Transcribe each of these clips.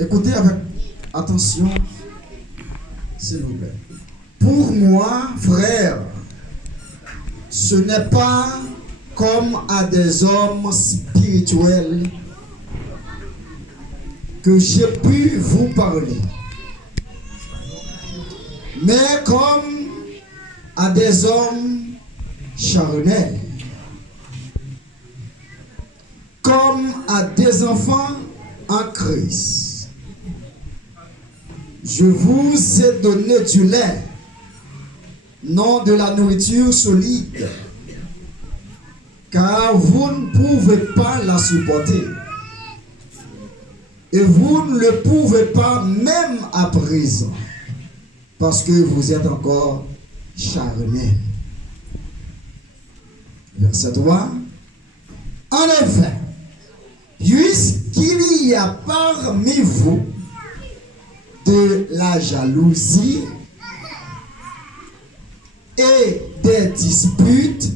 Écoutez avec attention, s'il vous plaît. Pour moi, frère, ce n'est pas comme à des hommes spirituels que j'ai pu vous parler, mais comme à des hommes charnels, comme à des enfants en Christ. Je vous ai donné du lait, non de la nourriture solide, car vous ne pouvez pas la supporter. Et vous ne le pouvez pas même à présent, parce que vous êtes encore charnel. Verset 3. En effet, puisqu'il y a parmi vous de la jalousie et des disputes,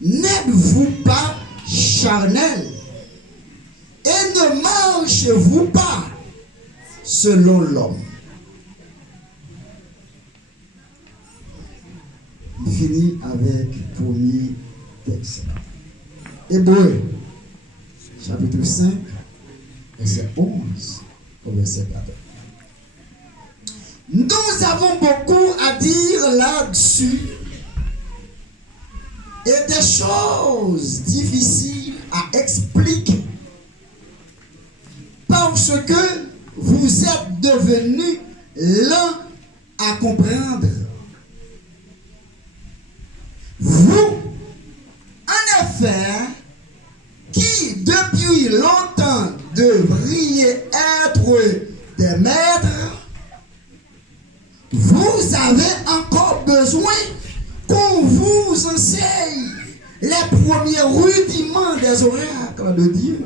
n'êtes-vous pas charnel et ne marchez-vous pas selon l'homme? Il finit avec le premier texte. Hébreux, chapitre 5, verset 11 au verset 14. Nous avons beaucoup à dire là-dessus et des choses difficiles à expliquer parce que vous êtes devenus lents à comprendre. Vous, en effet, qui depuis longtemps devriez être des maîtres, vous avez encore besoin qu'on vous enseigne les premiers rudiments des oracles de Dieu.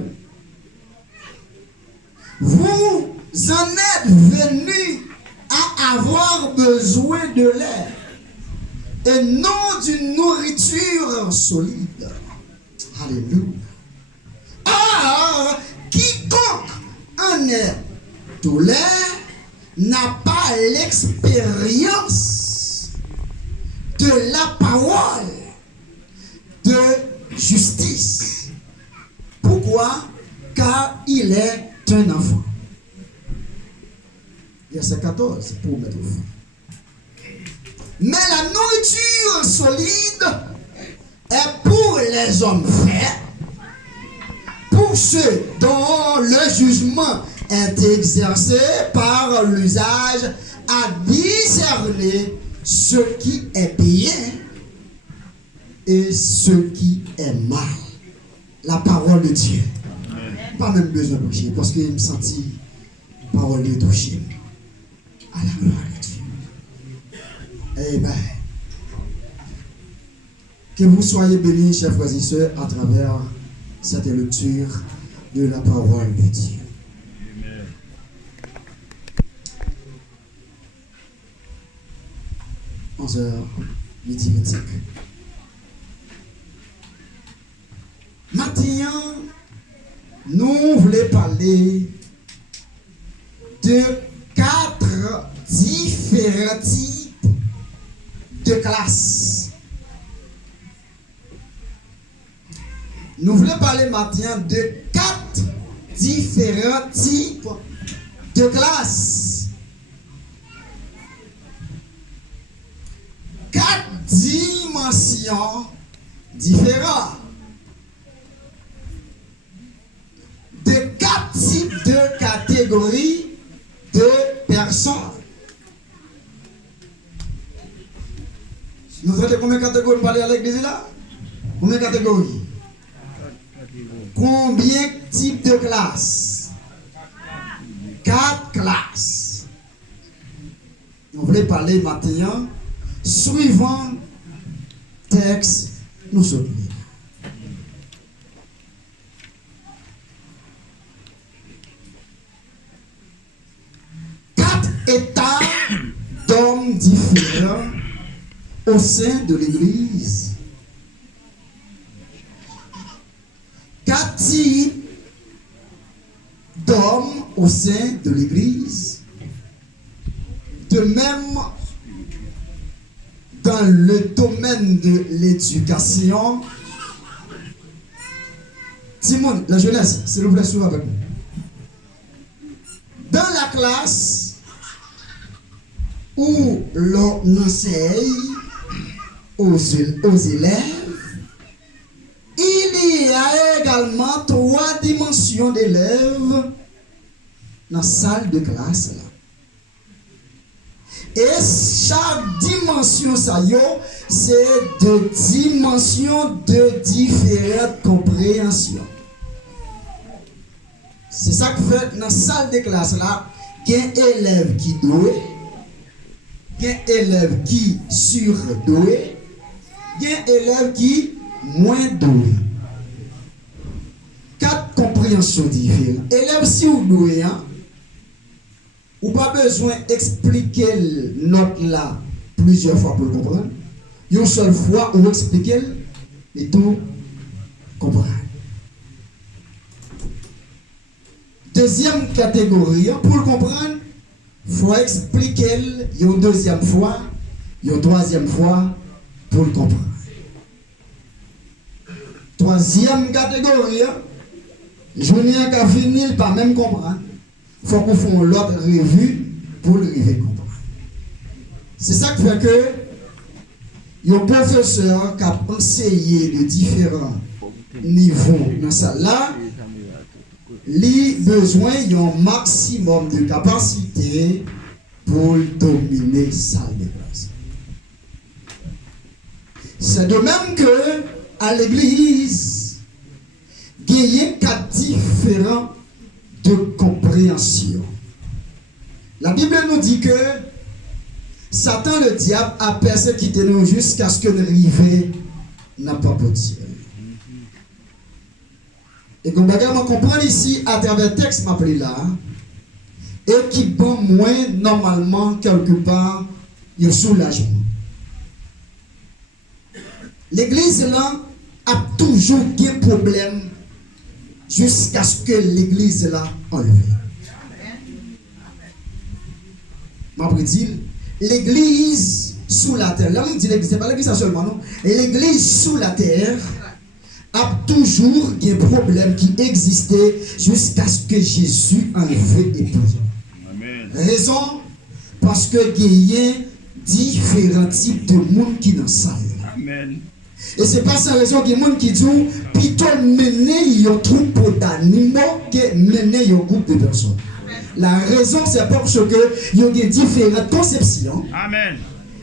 Vous en êtes venus à avoir besoin de lait et non d'une nourriture solide. Alléluia. Or, quiconque en est tout lait n'a pas l'expérience de la parole de justice. Pourquoi? Car il est un enfant. Verset 14 pour mettre fin. Mais la nourriture solide est pour les hommes faits, pour ceux dont le jugement est exercé par l'usage à discerner ce qui est bien et ce qui est mal. La parole de Dieu. Pas même besoin de toucher parce qu'il me sentit parole de toucher. À la gloire de Dieu. Amen. Que vous soyez bénis, chers frères et sœurs, à travers cette lecture de la parole de Dieu. 11h25. Maintenant, nous voulons parler de 4 différents types de classes. Nous voulons parler maintenant de 4 différents types de classes. 4 dimensions différentes. De 4 types de catégories de personnes. Nous traitons combien de catégories pour parler à l'église là? Combien de catégories? Combien de types de classes? 4 classes. Nous voulons parler maintenant suivant texte nous sommes. 4 états d'hommes différents au sein de l'Église. 4 types d'hommes au sein de l'Église. De même, dans le domaine de l'éducation, Timon, la jeunesse, s'il vous plaît, suivez avec nous. Dans la classe où l'on enseigne aux élèves, il y a également 3 dimensions d'élèves dans la salle de classe. Et chaque dimension, c'est 2 dimensions de différentes compréhensions. C'est ça que fait dans la salle de classe là, il y a un élève qui doué, il y a un élève qui surdoué, il y a un élève qui moins doué. 4 compréhensions différentes. Élève si vous doué, ou pas besoin d'expliquer note là plusieurs fois pour le comprendre. Une seule fois, ou expliquer et tout comprendre. Deuxième catégorie, pour le comprendre, il faut expliquer une deuxième fois, une troisième fois pour le comprendre. Troisième catégorie, je n'ai qu'à finir par même comprendre. Il faut qu'on fasse l'autre revue pour le comprendre. C'est ça qui fait que un professeur qui a enseigné de différents niveaux dans ça là, il a besoin d'un maximum de capacité pour dominer sa salle de classe. C'est de même que à l'église, il y a 4 différents de compréhension. La Bible nous dit que Satan, le diable, a persécuté nous jusqu'à ce que nous arrivions n'a pas pour Dieu. Et comme on comprend ici à travers le texte m'appelé là, et qui bon moins normalement quelque part un soulagement. L'église là a toujours des problèmes jusqu'à ce que l'église là enlève. M'appelé dit l'église sous la terre. Là on dit l'église, c'est pas l'église seulement non. Et l'église sous la terre a toujours des problèmes qui existaient jusqu'à ce que Jésus enlève et pose. Raison parce que il y a différents types de monde qui dans ça. Amen. Et c'est pas sans raison qu'il y a des gens qui disent plutôt mener un troupeau d'animaux que mener un groupe de personnes. La raison c'est parce que il y a des différentes conceptions. Amen.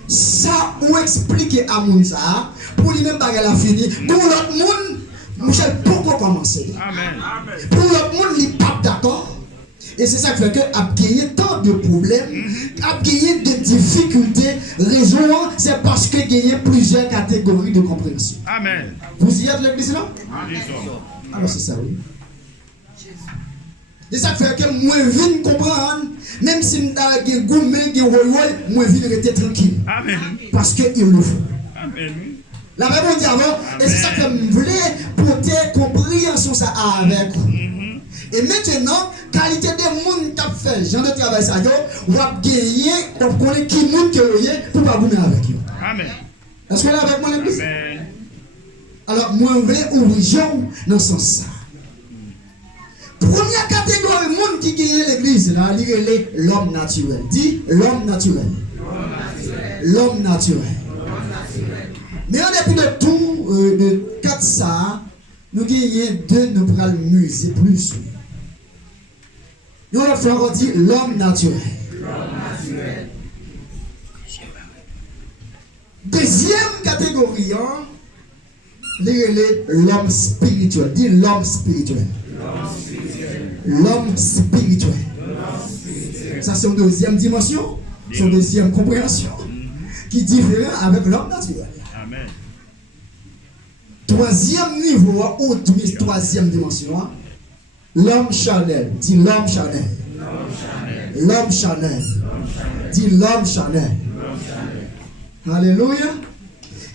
Ça ou expliquer à moun ça pour lui même pas la fini. Pour l'autre monde, Michel pourquoi commencer. Amen. Pour l'autre monde, il n'est pas d'accord. Et c'est ça qui fait que a gagné tant de problèmes, a gagné de difficultés. Raison, c'est parce que gagné plusieurs catégories de compréhension. Amen. Vous y êtes l'église là? Alors c'est ça, oui. C'est ça qui fait que moi je viens comprendre, même si je suis gourmet, moi je viens rester tranquille. Amen. Parce qu'il le faut. Amen. La même on dit avant, et c'est ça que je voulais porter compréhension ça avec vous. Et maintenant, qualité des gens qui ont fait genre de travail, ça vous avez gagné, vous connaissez qui monde que vous avez pour pas vous mettre avec eux. Amen. Est-ce que vous êtes avec moi l'église? Amen. Alors, moi, je voulais ouvrir dans ce sens. Première catégorie de monde qui gagne l'église, là, c'est l'homme naturel. Dis l'homme naturel. L'homme naturel. Mais en dépit de tout, de 4 ça, nous gagnons 2, nous prenons le musée plus. Nous on dit l'homme naturel. Deuxième catégorie, l'homme spirituel. Dis l'homme spirituel. L'homme spirituel. Ça c'est une deuxième dimension, c'est une deuxième compréhension qui est différente avec l'homme naturel. Amen. Troisième niveau, ou troisième dimension, l'homme charnel. Dis l'homme charnel. L'homme charnel. Dis l'homme charnel. Alléluia.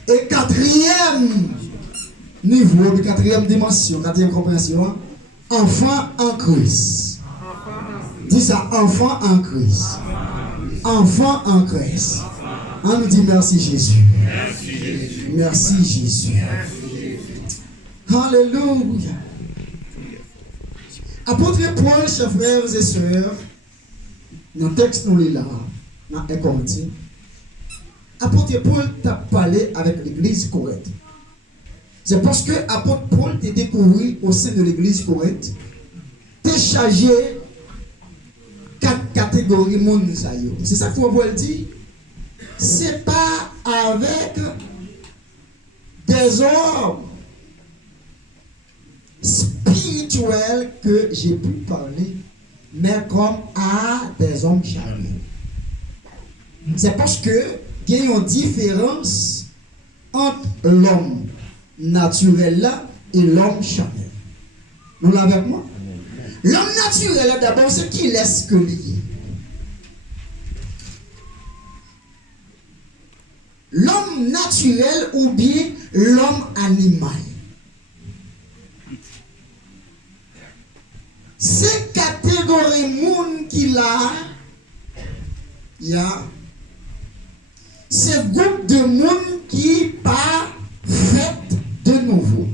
Et quatrième niveau, quatrième dimension, quatrième compréhension, enfant en Christ. Dis ça, enfant en Christ. Enfant en Christ. On nous dit merci Jésus. Merci Jésus. Alléluia. Apôtre Paul, chers frères et sœurs, dans le texte nous là, dans 1 Corinthiens, apôtre Paul t'a parlé avec l'église Corinthe. C'est parce que apôtre Paul t'a découvert au sein de l'église Corinthe, t'es chargé 4 catégories monde. C'est ça que Paul dit. C'est pas avec des hommes spirituels que j'ai pu parler, mais comme à des hommes charnels. C'est parce que il y a une différence entre l'homme naturel là et l'homme charnel. Nous l'avons avec moi? L'homme naturel là d'abord, c'est qui laisse que lier. L'homme naturel ou bien l'homme animal. Ces catégories monde qu'il a, il y a ce groupe de monde qui pas fait de nouveau.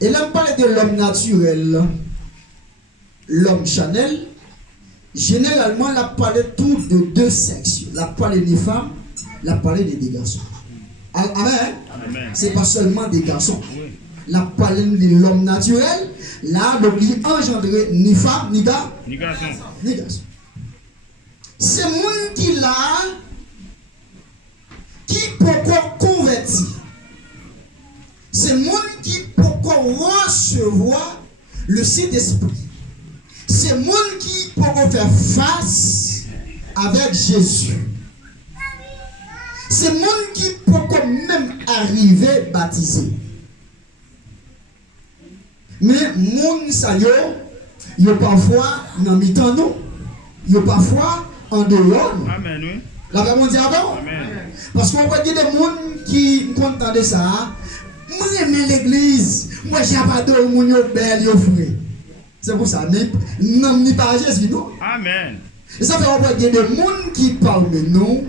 Et là, on parle de l'homme naturel, l'homme chanel. Généralement, on a parlé tout de 2 sexes. On a parlé des femmes, on a parlé des garçons. Amen. Amen. C'est pas seulement des garçons. Oui. La parole de l'homme naturel, là, donc il engendré ni femme, ni gars, ni garçon. Ni garçon. C'est monde qui là, qui pourquoi converti. C'est monde qui pourquoi recevoir le Saint-Esprit. C'est monde qui pourquoi faire face avec Jésus. C'est monde qui pourquoi même arriver baptisé. Mais moun sa yo parfois dans mi-temps non, yo parfois en dehors. Amen, oui. La Bible dit avant. Amen. Parce qu'on voit des gens qui content de ça. Moi j'aime l'église, moi j'ai pas de moun yo belle yo frère. C'est pour ça mais non ni pas Jésus non. Amen. Et ça fait on voit des gens qui parlent mais non.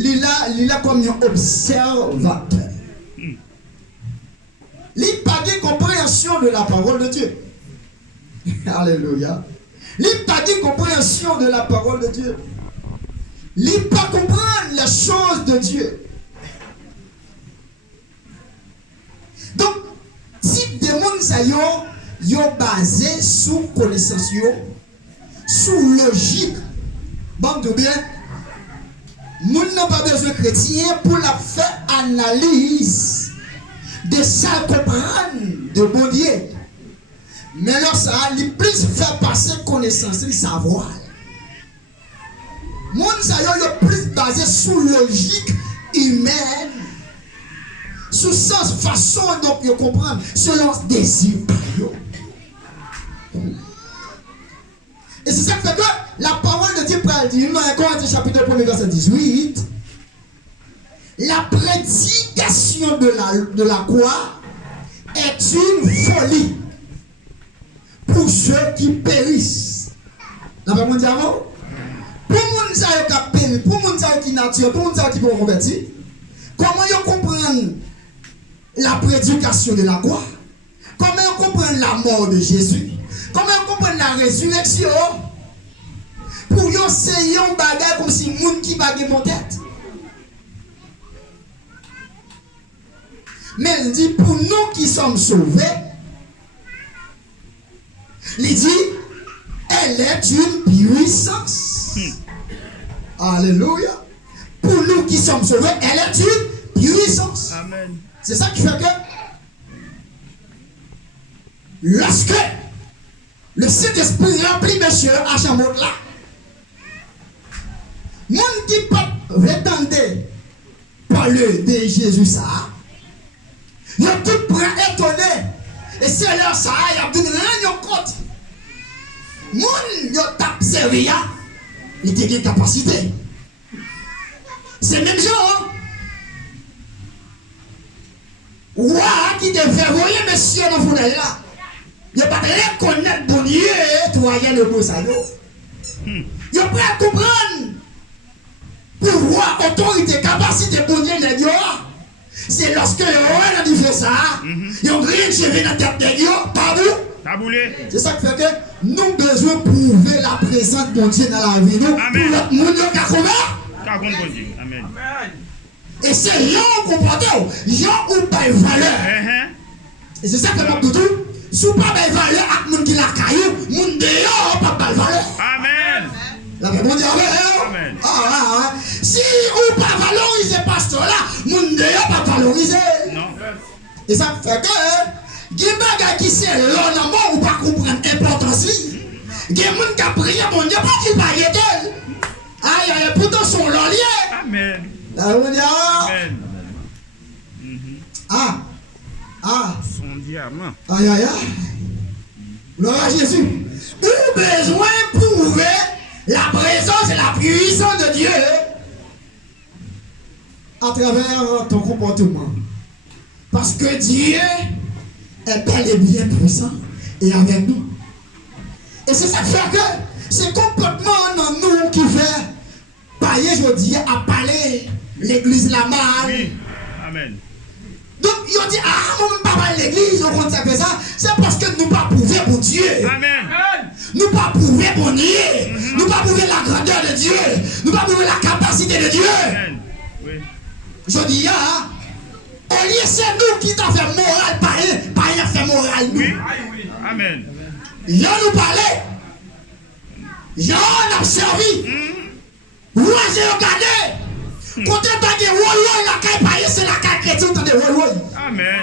Il a comme un observateur. Il n'a pas de compréhension de la parole de Dieu. Alléluia. Il n'a pas de compréhension de la parole de Dieu. Il n'a pas comprendre les choses de Dieu. Donc, si des gens sont basés sous connaissance, sous logique, bon de bien, nous n'avons pas besoin de chrétien pour la faire analyse de ça comprendre de bon Dieu. Mais là, ça a plus fait passer connaissance, le savoir. Mon ça est plus basé sur logique humaine, sur sens façon dont ils comprennent, selon ce désir. Et c'est ça qui fait que la parole de Dieu peut dire dans 1 Corinthiens chapitre 1 verset 18. La prédication de la croix est une folie pour ceux qui périssent. La Bible dit avant, pour les gens qui périssent, pour les gens qui nature, pour les gens qui vont convertir, comment ils comprennent la prédication de la croix? Comment ils comprennent la mort de Jésus? Comment ils comprennent la résurrection? Pour eux, c'est un bagage comme si les gens qui bagaient mon tête. Mais il dit, pour nous qui sommes sauvés, il dit, elle est une puissance. Alléluia. Pour nous qui sommes sauvés, elle est une puissance. Amen. C'est ça qui fait que, lorsque le Saint-Esprit remplit monsieur à Chamot là, monde qui peut attendre parler de Jésus ça, ils sont tous prêts étonnés. Et c'est là ça, il y a une réunion côte. Moun yo tape servir, il a une capacité. C'est même genre. Ouah, qui te fait voyer monsieur dans le fournel là. Il n'y a pas de reconnaître bon Dieu, toi, il y a le beau salaud. Ils sont prêts à comprendre. Pouvoir, autorité, capacité pour Dieu de Dieu. C'est lorsque on fait ça, ils ont rien de cheveux dans la tête de Dieu, taboulé. C'est ça qui fait que nous avons besoin de prouver la présence de Dieu dans la vie. Nous, pour notre monde qui a combien? Amen. Et c'est gens qui comportent, gens qui pas de valeur. Et c'est ça que je dis tout. Si vous n'avez pas de valeur avec les gens qui la caillou, les gens dehors n'ont pas de valeur. Amen. La Bible dit Amen. Si vous ne pas valoriser le pasteur là, les gens dehors ne pas valoriser. Non. Et ça fait que, il y a des gens qui sont là, ou pas comprendre l'importance. Il y a des gens qui ont prié, mon Dieu, pas qu'il va y aider. Aïe, aïe, pourtant, ils sont là liés. Amen. Amen. Son diamant. Aïe, aïe, aïe. Gloire à Jésus. Ou besoin de prouver la présence et la puissance de Dieu à travers ton comportement. Parce que Dieu est bel et bien puissant et avec nous. Et c'est ça qui fait que c'est complètement dans nous qui fait payer, je dis, à parler l'église là-bas. Oui. Amen. Donc, ils ont dit, moi, je ne parle pas de l'église, on compte ça fait ça. C'est parce que nous ne pas prouver pour Dieu. Amen. Nous ne pas prouver pour Dieu. Nous ne pas prouver la grandeur de Dieu. Nous ne pas prouver la capacité de Dieu. Amen. Oui. Je dis, au lieu c'est nous qui t'avons fait moral, païen fait moral. Oui. Amen. Ils nous parlé. Ils ont servi. Vous avez regardé. Quand tu as dit, la caille païen, c'est la caille chrétienne, tu as dit, Amen.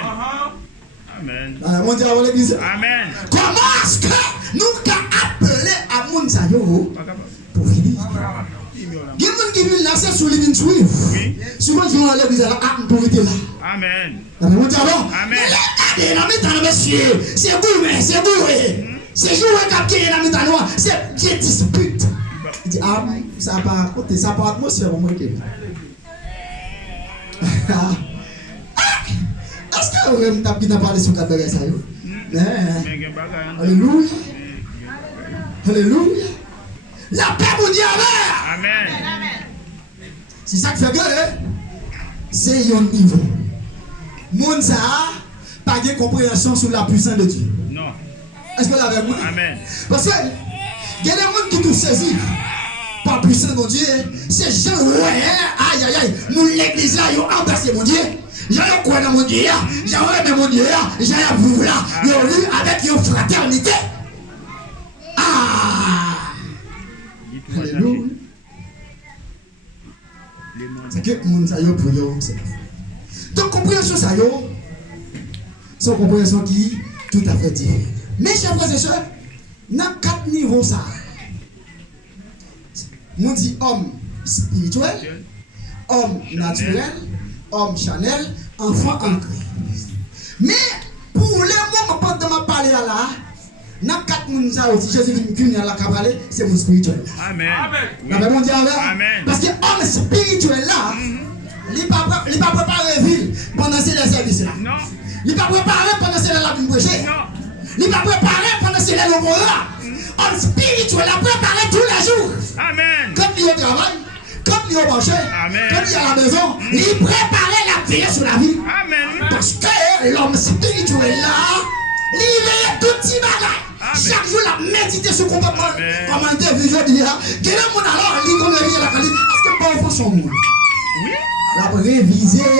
Amen. Mon Dieu, à l'église. Amen. Comment est-ce que nous avons appelé à Mounsayo pour finir? Il y a des gens qui viennent là, c'est sur les suivre. Oui. Souvent, ils vont à l'église là, pour être là. Amen. Mon Dieu, bon. Amen. Mais là, monsieur, c'est gourmet, c'est bourré. C'est joué qui est dans le noir, c'est Dieu dispute. Il dit, ça n'a pas côté, ça n'a pas atmosphère au moins. Est-ce que vous avez parlé sur le cas ça? Alléluia. Alléluia. La paix pour Dieu. Amen. C'est ça qui fait que c'est un niveau. Moun ça pas de compréhension sur la puissance de Dieu. Non. Est-ce que vous l'avez compris? Amen. Parce que il y a des gens qui nous saisissent par puissance de Dieu. C'est gens, aïe aïe aïe, nous l'église là, ils ont embrassé mon Dieu. J'ai quoi dans mon Dieu, j'ai aimé mon Dieu, j'ai approuvé là, ils ont lu avec une fraternité. Alléluia. C'est que mon ça y est pour eux. Donc compréhension ça y est, c'est une compréhension qui est tout à fait différente. Mais chers frères et sœurs, dans 4 niveaux ça. On dit homme spirituel, homme naturel, homme charnel, enfant en Christ. Mais pour les moments pendant ma parler là, dans 4 mondes aussi, Jésus vient la parler, c'est mon spirituel. Amen. Amen. Parce que homme spirituel là, il ne pas préparer ville pendant ces services là. Non. Il ne pas préparer pendant ces la vie prêcher. Non. Il ne pas préparer pendant ces là. Homme spirituel a préparé tous les jours. Amen. Quand il est au travail, quand il est au marché, quand il est à la maison, il préparait la vie sur la vie. Amen. Parce que l'homme spirituel là, il veille tout petit bagage. Chaque jour, la méditer sur le comportement. Comme un défi, je dis là, quel est mon alors, il comme réviser la qualité. Est-ce que pas au fond son monde? Oui. La réviser,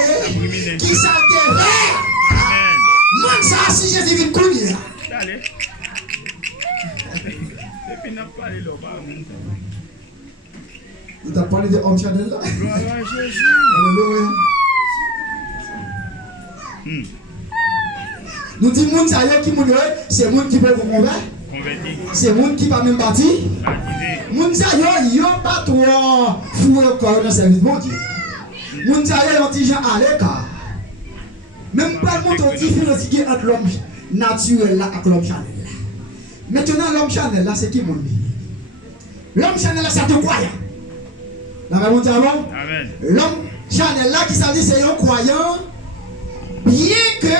qui s'altérait. Amen. Moi, ça, si Jésus vient courir là. Allez. Et puis, n'a pas parlé là. Il t'a parlé de homme Chanel là. Gloire à Jésus. Alléluia. Nous disons que c'est le monde qui peut convaincre. C'est le monde qui ne peut même bâtir. Moun sa yo pas trop fou encore dans le service bon Dieu. Moun sa yo ti gens à l'écart. Même pas montre différence qui entre l'homme naturel là et l'homme charnel. Maintenant l'homme charnel là c'est qui mon vie? L'homme charnel là c'est un croyant. La même dit avant. Amen. L'homme charnel là qui s'allie c'est un croyant bien que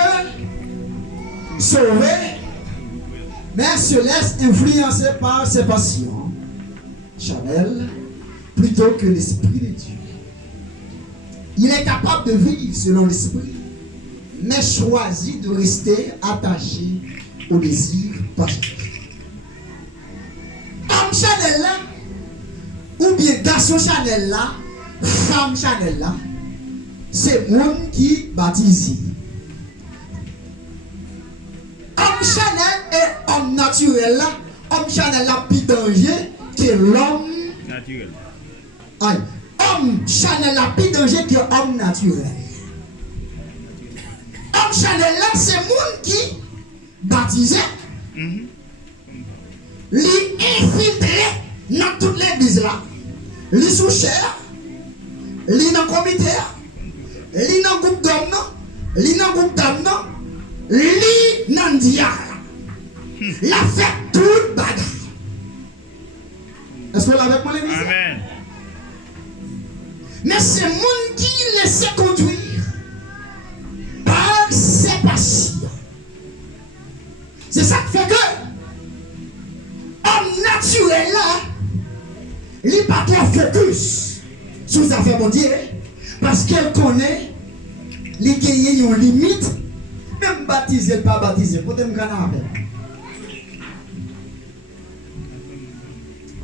sauvé mais se laisse influencer par ses passions. Chanel plutôt que l'Esprit de Dieu. Il est capable de vivre selon l'Esprit, mais choisit de rester attaché au désir passager. Homme Chanel là, ou bien garçon Chanel là, femme Chanel là, c'est monde qui baptise. Homme Chanel et homme naturel là, homme Chanel là plus danger que l'homme Naturel. aïe. Homme Chanel là plus danger que homme naturel. Homme Chanel là c'est monde qui baptisé, li infiltré dans toute l'église là, li sous chair, li dans comité, li dans groupe d'hommes, li dans groupe d'hommes, li dans dia. La fait toute bagarre. Est-ce que vous l'avez avec moi l'église? Amen. Mais c'est monde qui laisse conduire par ses passions. C'est ça qui fait que homme naturel là, il n'est pas trop focus sur les affaires de Dieu parce qu'elle connaît les gagnants ont limite, même baptisé, pas baptisé, pour te me gagner avec.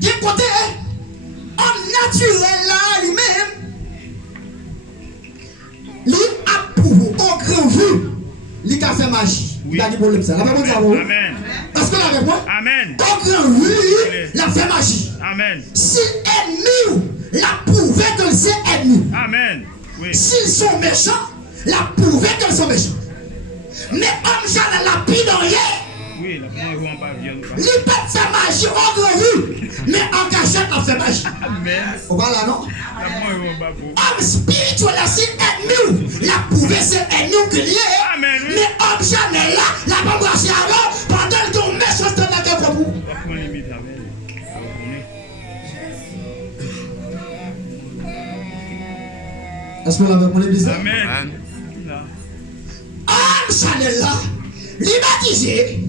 Du côté, homme naturel là lui-même, il approuve au grand vue, il a fait magie. Il a dit pour le ça. La Bible dit Amen. parce que la réponse, Amen. au grand vue, il a fait magie. Amen. Si ennemi, l'a prouvé que c'est ennemi. Amen. Oui. S'ils sont méchants, l'a prouvé qu'ils sont méchants. Mais homme Jean l'a pris dans rien. Oui, la première fois, on va bien. Il peut faire magie au grand vue, mais en cachette, il fait magie. Amen. On va là, non? La première fois, on va pour. Homme spirituel, c'est ennemi. L'a prouvé, c'est ennemi qui est lié. Amen. Oui. Mais homme Jean est là, l'a pas brassé avant, pendant que ton méchant dans la gueule pour vous. On va prendre les limite. Amen. Est-ce que vous l'avez pour l'église? Amen. Homme Chanel là, libérisé.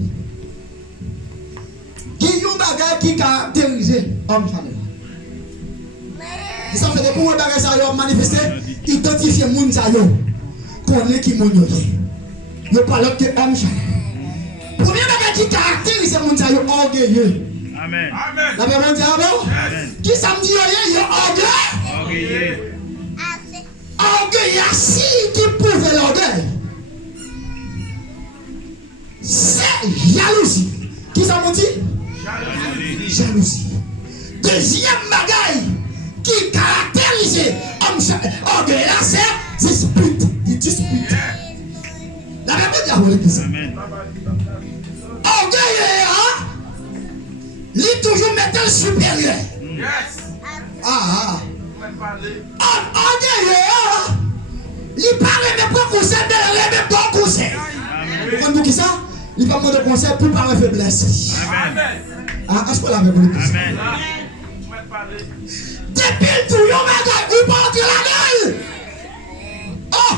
Il y a un bagage qui caractérise homme Chanel. Ça fait des pour bagages ça yo manifester, identifier moun ça yo, connaît qui moun yo. Yo parle que homme Chanel. Premier bagage qui caractérise moun ça yo orgueilleux. Amen. La Bible dit Amen. qui ça me dit yo orgueilleux. Orgueilleux. Orgueil assis qui prouve l'orgueil. C'est jalousie. Qui ça me dit? Jalousie. Deuxième bagaille qui caractérise orgueil là, c'est dispute. Il dispute. La Bible dit à vous l'église. Amen. Orgueil, hein? Il toujours mettre le supérieur. Ah. Orgueil, hein? Il parle même pas conseil de même bon conseil. Vous comprenez qui ça? Il va demander conseil pour parler faiblesse. Amen. Ah, est-ce que la Bible dit? Amen. Depuis le tout, yon bagay, ou pas entrer là-dedans. Oh!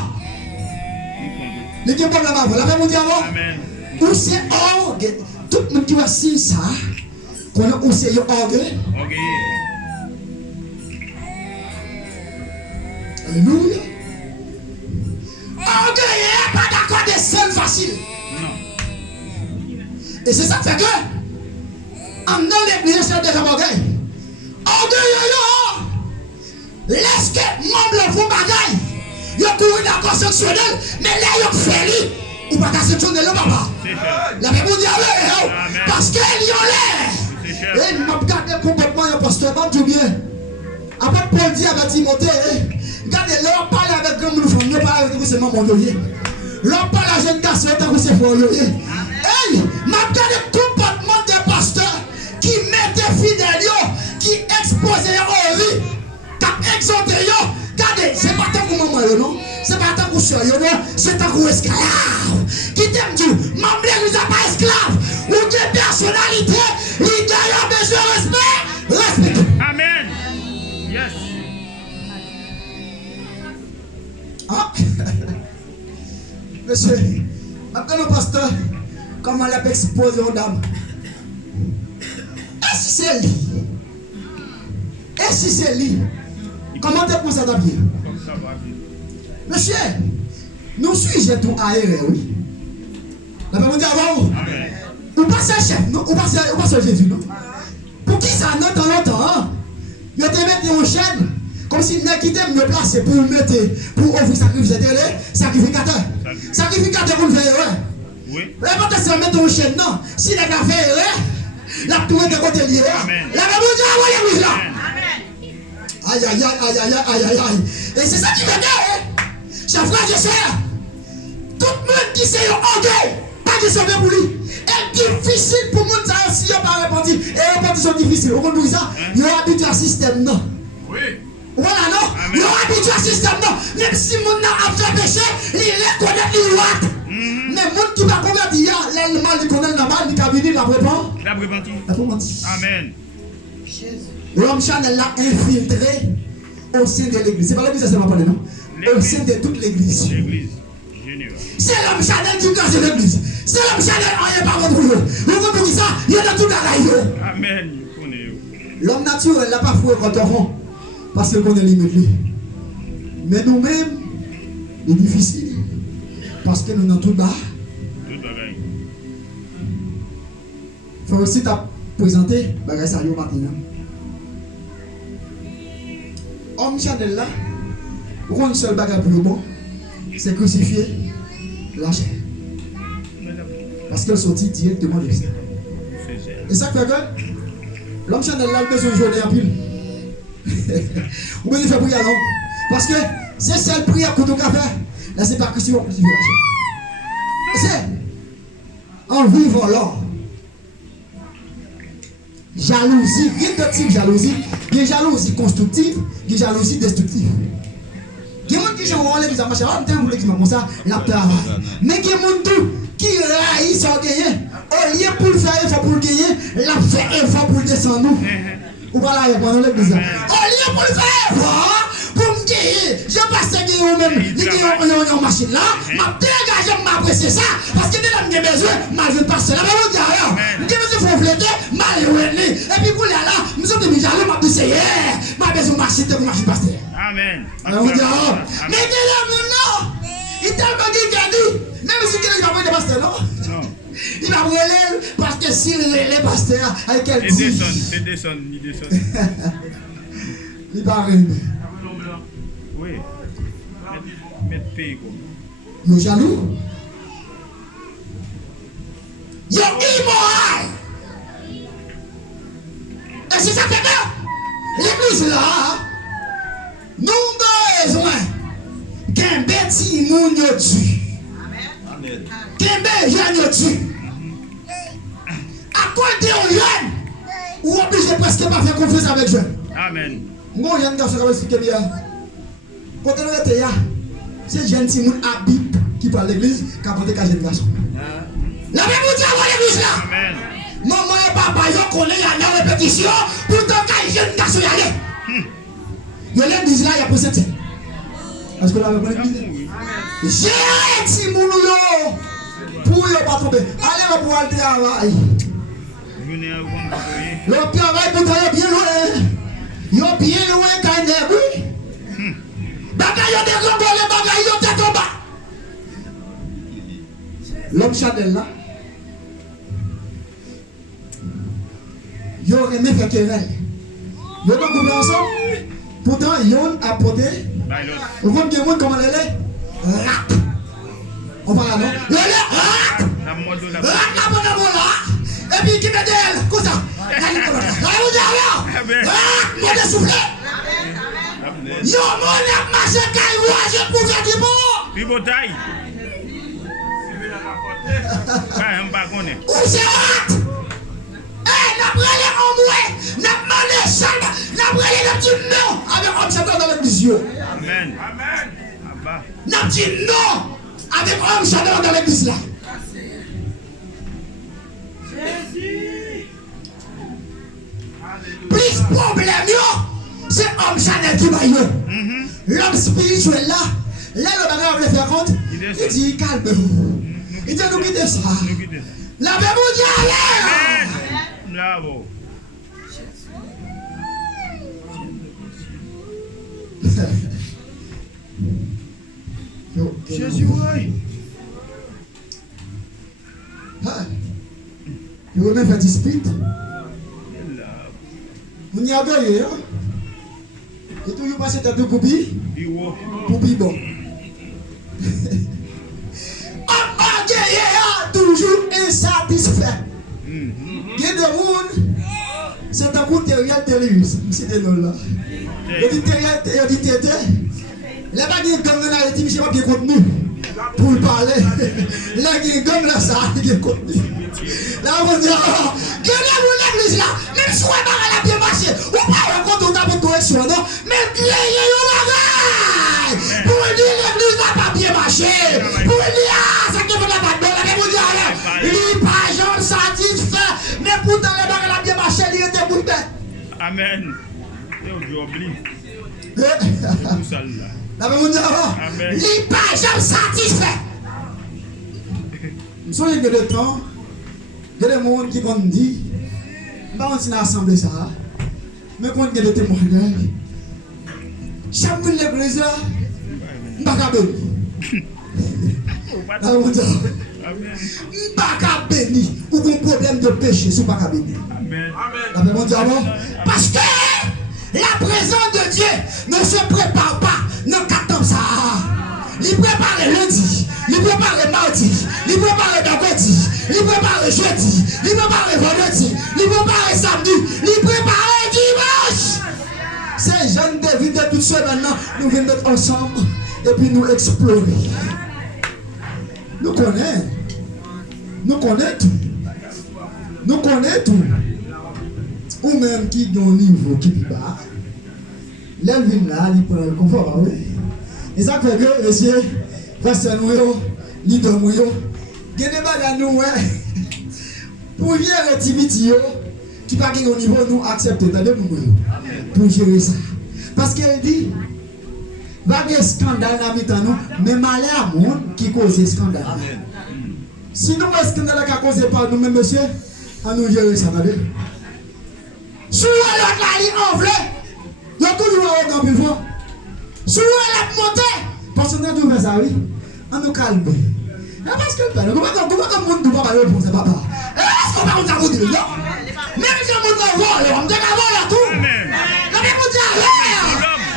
Les gens comme la Bible, la Bible dit avant. Amen. Où c'est orgueil? Tout le monde qui va signer ça, qu'on a où c'est orgueil. Orgueilleux. Alléluia. Orgueil n'est pas d'accord des scènes faciles. Et c'est ça qui fait que, en dans l'église, c'est déjà orgueil. Orgueil, laisse que membre font bagaille. Yo couru d'accord sexuel, mais là yo fait ou pas sexuel là papa. La Bible dit parce que ils ont l'air. Et m'a regardé le comportement du pasteur, pas tout bien. Après Paul dit avec Timothée, regardez, leur parle avec grand monde, ne parle avec c'est maman yoye. Leur parle à jeune garçon, tant que c'est pour yoye. Hey, m'a regardé le comportement des pasteurs qui mettaient fidèles, qui exposaient au vie, qui exhortaient. Regardez, c'est pas tant que maman non, c'est pas tant que soeur non, c'est tant que esclave. Qui t'aime Dieu, maman ne nous a pas esclave, ou des personnalités, les gars ont besoin de respect. Amen. Yes. Ah, monsieur, après le pasteur, comment il a exposé aux dames? Est-ce que c'est lui? Et si c'est lui, comment tu penses à ta vie? Comme ça va bien. Monsieur, nous suivons tout aéré, oui. La Bible dit avant, Amen. ou pas ce chef, non? Ou pas ce Jésus, non? Pour qui ça, non, dans longtemps, hein? Ils te mettent en chaîne, comme si nous quittions me placer pour mettre, pour offrir sacrificateur. Sacrificateur pour le faire, ouais. Oui. L'important c'est de mettre en chaîne, non? Si les gars fait, la tourne de côté lié, là. Amen. La Bible dit, ah, oui, là. Amen. Aïe, aïe, aïe, aïe, aïe, aïe, aïe. Et c'est ça qui me dit, hein? Chers frères et sœurs, tout le monde qui sait orgueil, pas de sauver pour lui. Et difficile pour monde ça si on pas répondre. Et répondre sont difficiles. Vous comprenez ça? Ils ont habitué à système, non? Oui. Voilà, non? Ils ont habitué à système, non? Même si mon a fait péché, il reconnaît les lois. Mais monde qui va convertir, le mal, il connaît le mal, il a venir la répondre. La préventive. La repentance. Amen. L'homme Chanel l'a infiltré au sein de l'église. C'est pas l'église, c'est pas parlé, non? Au sein de toute l'église. L'église générale. C'est l'homme Chanel du cœur de l'église. C'est l'homme Chanel, on n'est pas bon pour eux. Vous comprenez ça? Il y a dans tout la Amen. Je connais. L'homme naturel n'a pas foué quand on rend. Parce qu'il connaît limite lui. Mais nous-mêmes, c'est difficile. Parce que nous sommes tout bas. Tout bagaille. Il faut aussi présenter bagage ça yo matin. Homme Chanel là, une seule bagage pour bon, c'est crucifier la chair. Parce qu'elle sortit directement de ça. Et ça fait que l'homme Chanel là, il besoin de journée en pile. Ou bien il fait prière non? Parce que c'est celle prière que tu as fait. Là, c'est pas crucifier la chair. C'est en vivant là. Jalousie, il y a deux types de jalousie. Il y a jalousie constructive, il y a jalousie destructive. Il y a des gens qui ont l'église à marcher, on vous l'église comme ça, la travail. Mais il y a des gens qui raillent sans gagner. Au lieu pour le faire effort pour le gagner, la fait effort pour le descendre. Ou pas là, pendant l'église. Au lieu pour le faire effort pour me gagner, je passe à gagner ou même, les gagner en machine là, m'a dégagé, m'a apprécié ça, parce que dès là, j'ai besoin, m'a je passe là, mais on dit rien. J'ai besoin de fléter, m'a éloigné. Et puis pour là, nous sommes déjà là, m'a dit, m'a besoin de machine, de machine passer. Amen. Alors on dit, mais dès là, non, il t'a pas dit, même si quelqu'un n'a pas de pasteur, non? Non. Il va brûler parce que s'il est pasteur, avec quel dit? C'est descendre, ni descendre. Il va arriver. Oui. Mettre pays comme. Nous jaloux. Yo immoral. Et c'est ça que l'église là, nous besoin qu'un petit monde yo tue. Qu'un jeune yo tue. À côté aux jeunes, ou obligé presque pas faire confiance avec jeunes. Amen. Moi, jeune garçon qui va expliquer bien. Quand on est là, c'est jeune Simon Habib qui parle de l'église, qui a porté qu'à jeune garçon. La Bible dit à l'église là. Amen. Maman et papa, ils connaissent la répétition, pourtant quand jeune garçon y aller. Il y a l'église là, il y a posé. Est-ce que vous l'avez compris? J'ai un Simon yo. Pour ne pas tromper. Allez, pour aller travail. Venez à vous envoyer. Le travail pour travailler bien loin. Yo bien loin quand il est oui. Bagay yo décompose les bagay yo tête en bas. L'homme Chanel là. Yo aimé faire querelle. Yo donc couper ensemble. Pourtant yon a porté. Vous comprenez bien comment elle est? Rap. On parle là non? Yo le rap. La mode de la. Rap la bonne là. Et puis qui met d'elle comme ça. Là vous dites alors. Rap mode souffler. Yo, mon a marché quand je pouvais dire bon. Pivotaille. Où c'est hot? Eh, n'a brûlé en mouet, n'a demandé chambre, n'a brûlé le petit non avec homme chanteur dans l'église. Amen. Amen. N'a dit non avec homme chanteur dans l'église là. Plus problème yo, c'est homme Chanel qui va y l'homme spirituel là, là le bagage veut faire compte, il dit calme-vous. Il dit nous quitter ça. La Bible dit allez. Bravo. Jésus, oui. Vous avez fait dispute. Vous n'y avez rien. Et tout, vous passez de poupie. Poupie bon. Toujours insatisfait. Il y a des gens, c'est un coup de terriel télévis. C'est des noms là. Il dit terriel, il dit tété. Là, il y a des gens qui disent, je ne sais pas bien contenu. Pour le parler. Là, il y a des gens là, ça, il y a contenu. Là, on va dire, regardez l'église là, même si on a bien marché, on parle contre on a pas de correction, non? Mais il y a un bagage. Pour dire l'église n'a pas bien marché. Pour dire, ça qui fait la batte, mais vous dire, il n'est pas jamais satisfait. Mais pourtant, les bagages a bien marché, il était pour le bête. Amen. J'ai oublié. Là, vous dire, il n'est pas jamais satisfait. Nous sommes que le temps. Il y a des gens qui ont dit, je ne vais pas assembler ça, mais quand il y a des témoignages, chaque fois que l'église, je ne vais pas bénir. Je ne vais pas bénir. Ou un problème de péché, je ne vais pas bénir. Parce que la présence de Dieu ne se prépare pas dans 4 ans. Il prépare le lundi, il prépare le mardi, il prépare le mercredi, il prépare le jeudi, il prépare le vendredi, il prépare le samedi, il prépare le dimanche. Ces jeunes David de toutes semaines maintenant, nous venons d'être ensemble et puis nous explorer. Nous connaissons. Nous connaissons tout. Nous connaissons tout. Ou même qui ont un niveau qui est bas. L'elvin là, il prend le confort, oui. Et ça fait que, monsieur, pasteur Nouyo, leader Nouyo, il y a des bagages nous, pour gérer les timides, qui pas au niveau, nous accepter, pour gérer ça. Parce qu'elle dit, il y a des scandales dans nous, mais malheur à monde qui cause des scandales. Si nous avons un scandale qui a causé par nous-mêmes, monsieur, on nous gérer ça, madame. Si vous avez l'autre en vrai, il y a toujours un grand pouvoir. Si vous avez monté, parce que nous avons fait ça, oui, on nous calme. Parce que le père, comment le monde ne peut pas parler pour ce papa? Est-ce qu'on va vous dire non? Même si on me voit, on me dit qu'à voir tout. Non, mais vous dites,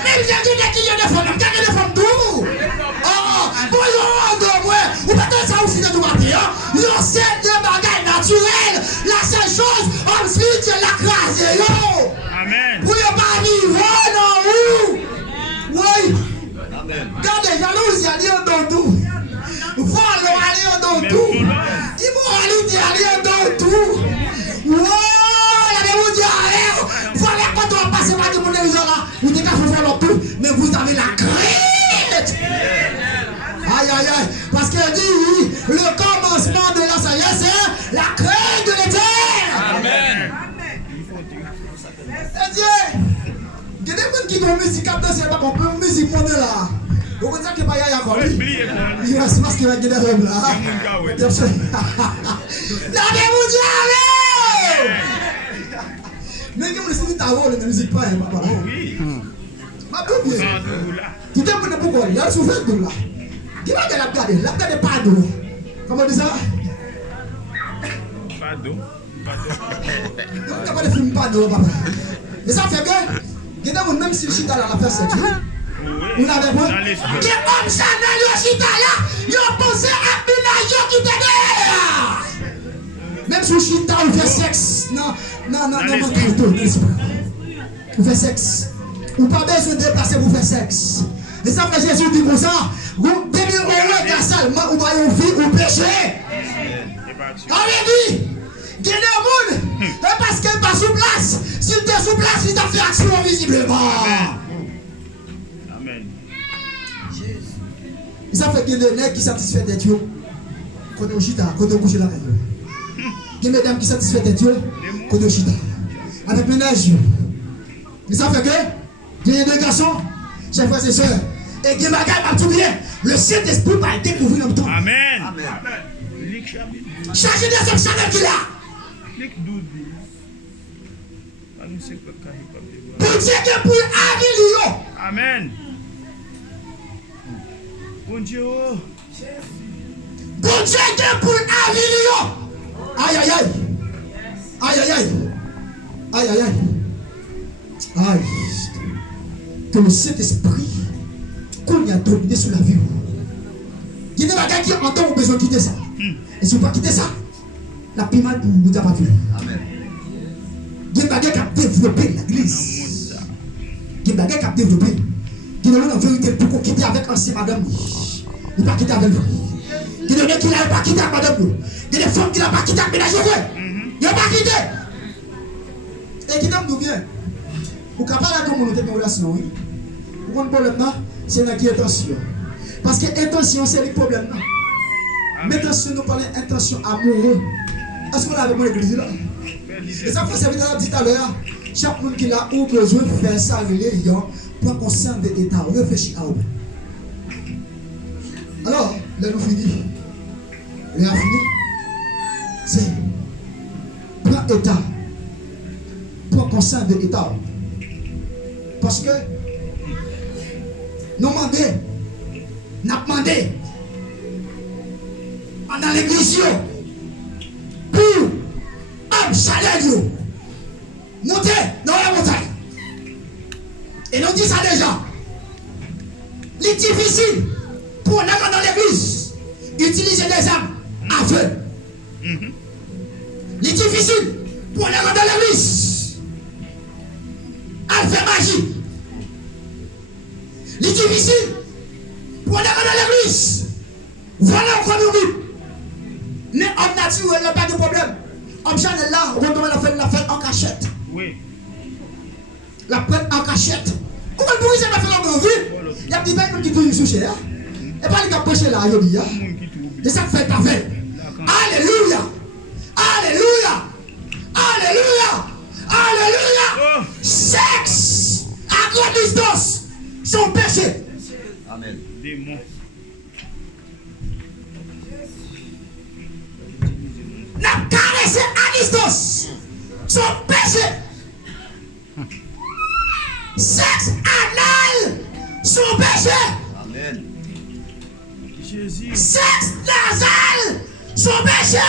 même si on dit qu'il y a des femmes, on me dit qu'il y a des femmes tout. Oh, bonjour, vous mettez ça aussi de tout matin. Vous c'est des bagages naturels. La seule chose, ensuite, c'est la grâce. Amen. Vous ne pas vivre, non, oui. Regardez, jalousie, elle est dans tout. Vol, elle est dans tout. Immoralité, elle est dans tout. Wow, la vous dire, voilà quand on passe par des mondes là, vous êtes capable de faire tout, mais vous avez la crainte. Aïe, aïe, aïe. Parce qu'elle dit, le commencement de la sagesse, c'est la crainte de l'éternel. Amen. Elle dit, il y a des gens qui ont musique, c'est pas qu'on peut musique monnaie là. Vous connaissez que Baya a connu. Il reste parce qu'il va gagner des rêves là. La mais comme si tu as la musique pas, papa. Ma bien. Tu t'es venu pourquoi? Il a souffert de là. Qui va la garder pas d'eau. Comment dire ça? Pas d'eau. Donc tu n'as pas de film pas d'eau, papa. Et ça fait que, même si le chita là, la faire cette journée. Vous n'avez pas? Qui est comme ça dans le chita là, ils ont pensé à Binayo qui était derrière. Même si le chita, on fait sexe. Non, vous faites sexe. Vous n'avez pas besoin de déplacer pour faire sexe. Et ça fait Jésus dit comme ça. Vous devez ouvrir la salle, vous voyez une fille, vous péchez. On l'a dit. Il y a des gens, parce qu'elle n'est pas sous place. S'il est sous place, il t'a fait action visiblement. Amen. Et ça fait qu'il y a des nègres qui satisfait des dieux. Quand on chita, quand on couche la radio. Il y a des mesdames qui satisfait des dieux. Quand on chita. Avec ménage. Et ça fait que, il y a des garçons, chers frères et sœurs, et qui m'a tout bien. Le Saint-Esprit va le découvrir en même temps. Amen. Chargez des hommes chanel qu'il a. Pour dire que pour Avilio. Amen. Bon Dieu. Bon Dieu est pour avenir. Aïe aïe aïe. Aïe aïe aïe. Aïe aïe aïe. Aïe. Que le Saint-Esprit qu'on y a dominé sur la vie. Il y a des bagages qui entendent besoin de quitter ça. Et si vous ne pas quitter ça, la piment pour vous n'a pas vu. Amen. Il y a des bagages qui ont développé l'église. Il y a des bagages qui ont développé. Il y a une vérité pour qu'on quitte avec ancien madame. Il n'a pas quitté avec vous. Il y a des gens qui n'ont pas quitté avec madame. Il y a des femmes qui n'ont pas quitté avec ménagère. Il n'a pas quitté. Et qui n'aime nous bien. Vous ne pouvez pas la communauté de relation. Vous comprenez le problème, c'est la qui est intention. Parce que intention, c'est le problème. Maintenant, si nous parlons d'intention amoureuse, est-ce qu'on a avec moi l'église là? Et ça, ça veut dire dit à l'heure, chaque monde qui a besoin de faire ça, prend conscience de l'état, réfléchit à vous. Alors, là nous finissons. Là fini. C'est prends état. Prends conscience de l'état. Parce que nous demandons pendant l'église pour un salaire monter dans la montagne. Et nous disons ça déjà. C'est difficile pour nous dans l'église utiliser des armes aveugles. C'est difficile pour nous dans l'église à faire magie. C'est difficile pour nous dans l'église. Voilà encore nous. Mais homme naturel, il n'y a pas de problème. Homme Chanel là, on doit la faire en cachette. Oui. La prête en cachette. Comment le bruit ça va faire en vie? Il y a des gens qui touchent sur cher. Et pas les gars prêcher là, il y a. Et ça fait pas fait. Alléluia. Alléluia. Alléluia. Alléluia. Sexe à grande distance, son péché. Amen. Démon. La caresser à distance, son péché. Sexe anal, son péché. Amen. Jésus. Sexe nasal, son péché.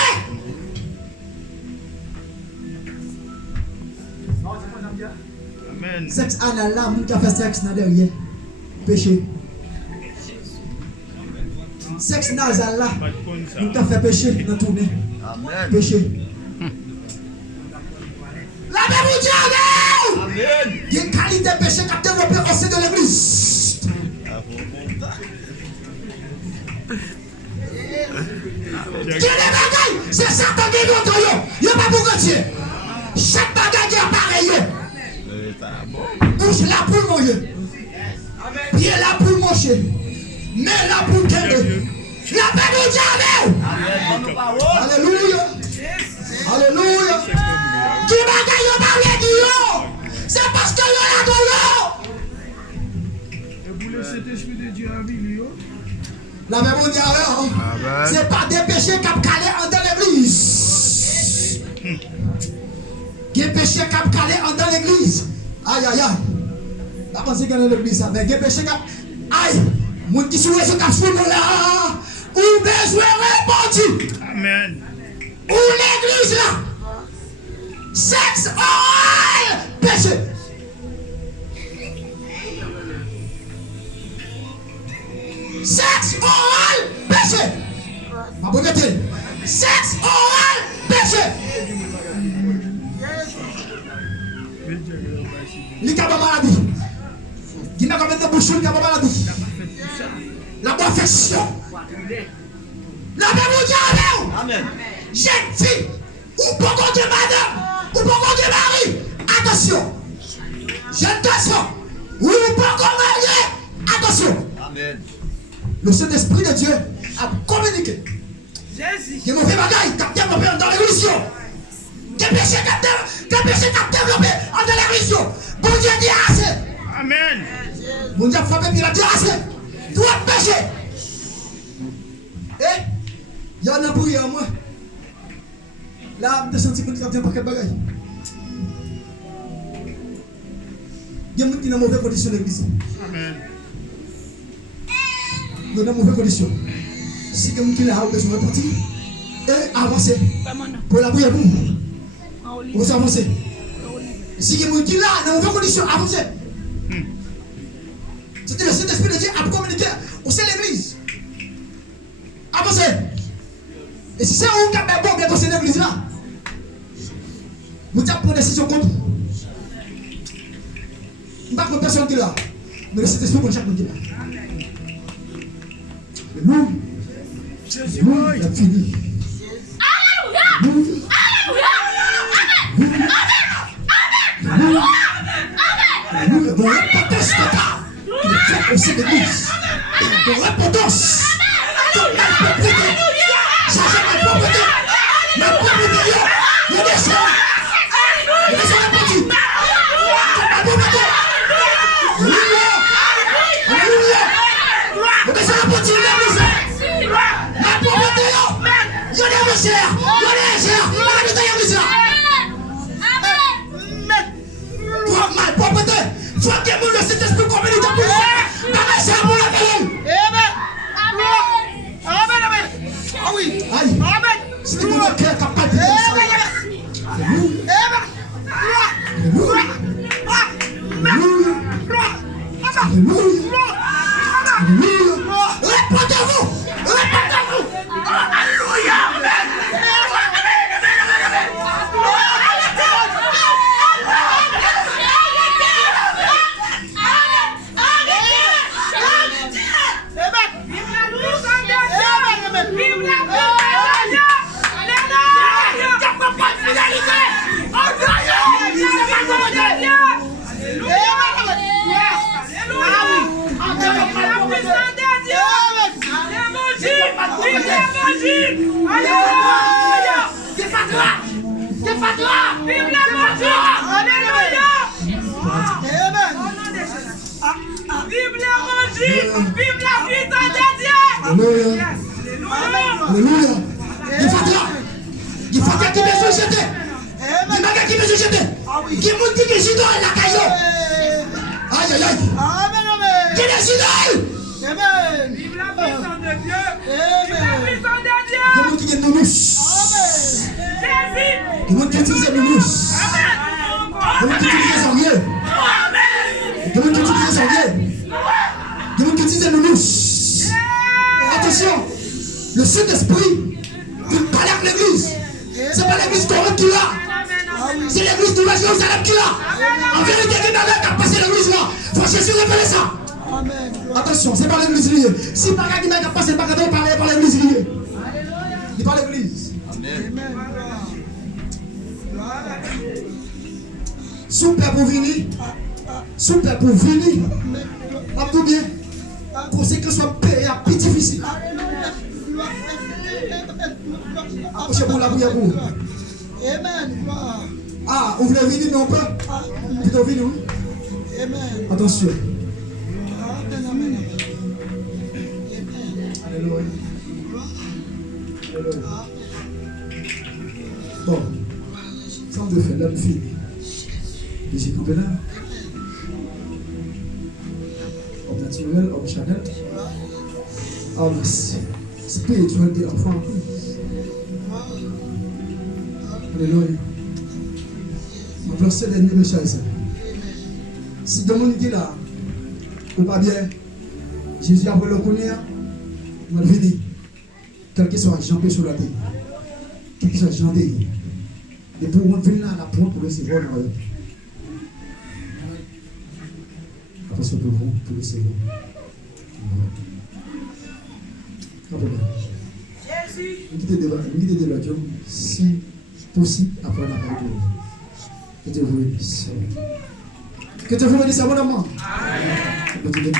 Amen. Sexe anal là, mon qui a fait sexe dans derrière. Péché. Sexe nasal là, mon qui a fait péché dans tourner. Amen. Péché. La Bible dit Amen. Amen. Il y a une qualité de péché qui a développé au sein de l'église. Il y a des bagailles, c'est Satan qui est contre eux. Il n'y a pas beaucoup de Dieu. Chaque bagaille qui est pareil. Bouche là pour manger. Pied là pour manger. Main là pour tenir. La Bible dit Amen. Alléluia. Alléluia. Qui bagaille yo parler de yo? C'est parce que yo la de yo. Et vous laissez l'esprit de Dieu en vie, yo. La Bible dit Amen. C'est pas des péchés qui ont calé en dans l'église. Qui péché qui ont calé en dans l'église. Aïe aïe aïe. La pensée qu'il y a dans l'église, mais qui péché qui aïe. Moun qui sont réseau qui sont là. Ou besoin répondre. Amen. Ou l'église là. Sexe oral, péché. Sexe oral, péché. Ma bonne tête. Sexe oral, péché. Il y a pas maladie. Il y a combien de bouchons qui a pas maladie. La bonne affection. La Bible dit Amen. Jeune fille, ou pas contre madame, ou pas contre mari, attention. Jeune garçon, ou pas contre mari, attention. Amen. Le Saint-Esprit de Dieu a communiqué. Jésus. Il mauvais bagaille qui a développé dans l'évolution. Quel péché qui a développé dans l'évolution. Bon Dieu dit assez. Amen. Bon Dieu a frappé, il a dit assez. Toi péché. Eh, il y en a pour y moi. Là, je me sens que tu as un paquet de bagailles. Il y a des gens qui sont dans mauvaise condition de l'église. Amen. dans de mauvaises conditions. Si quelqu'un qui l'a besoin de partir, et avancer. Pour la prière pour vous. Vous avancez. Si quelqu'un qui l'a dans de mauvaises conditions, avancez. C'était le Saint-Esprit de Dieu à communiquer au sein de l'église. Avancez. Et si c'est un cas bon, bien dans l'église là, vous avez pris une décision contre vous. Je ne sais pas personne qui est là, mais le Saint-Esprit contre chaque monde qui est là. Nous, il a fini. Nous, de l'importance totale qu'il fait au sein de l'église. De l'importance. De la propriété. Changer ma propriété. Ma propriété. Le dessin. Le dessin est parti. Ma propriété. Alléluia. Alléluia. Le dessin est parti. Ma propriété. Je l'ai mon cher. Je l'ai cher. Je l'ai mon cher. Ma propriété. Faut que le Saint-Esprit communique pour vous. Amen. C'est pour la vie. Amen. Amen. Ah oui. Aïe. Amen. C'est mon cœur capable de faire ça. Alléluia. Alléluia. Alléluia. Alléluia. Répondez-vous. Répondez-vous. Alléluia. Alléluia. Il faut qu'il me jeter. Il m'a qui me jeter. Qui m'a dit que je dois la caillou. Aïe aïe aïe. Amen amen. Qui est judaï. Amen. Vive la puissance de Dieu. Vive la puissance de Dieu. Qui m'a dit que nous. Amen. Qui m'a dit que nous nous. Amen. Qui m'a dit que nous sommes mieux. Amen. Qui m'a dit que nous sommes mieux. Qui m'a dit que nous nous. Attention. Le Saint-Esprit, il parle avec l'église. Ce n'est pas l'église correcte qui l'a. C'est l'église de la Jérusalem qui l'a. En vérité, qui n'a pas passé l'église là. Il faut Jésus révéler ça. Attention, ce n'est pas l'église liée. Si pas quelqu'un qui n'a pas passé, pas quelqu'un qui parle par l'église liée. Il parle l'église. Sous père pour venir. Sous père pour venir. Pas tout bien. Conséquence soit payée à plus difficile. Approchez pour la prière pour vous. Amen. Ah, vous voulez venir, non pas? Plutôt venir, oui. Amen. Attention. Amen. Alléluia. Alléluia. Bon. Ça, on peut faire l'homme fini. J'ai coupé là. Homme naturel, homme chanel. Homme spirituel des enfants en plus. Alléluia. On peut se dernier message. Si dans mon idée là, ou pas bien, Jésus a voulu le connaître, on va venir. Quel que soit Jean sur la terre, quel que soit Jean de et pour venir là, la pointe pour recevoir le royaume. Attention pour vous, pour recevoir. Jésus. Quittez de la Dieu, si possible, après la parole. Que Dieu vous bénisse. Que Dieu vous bénisse abondamment. Amen.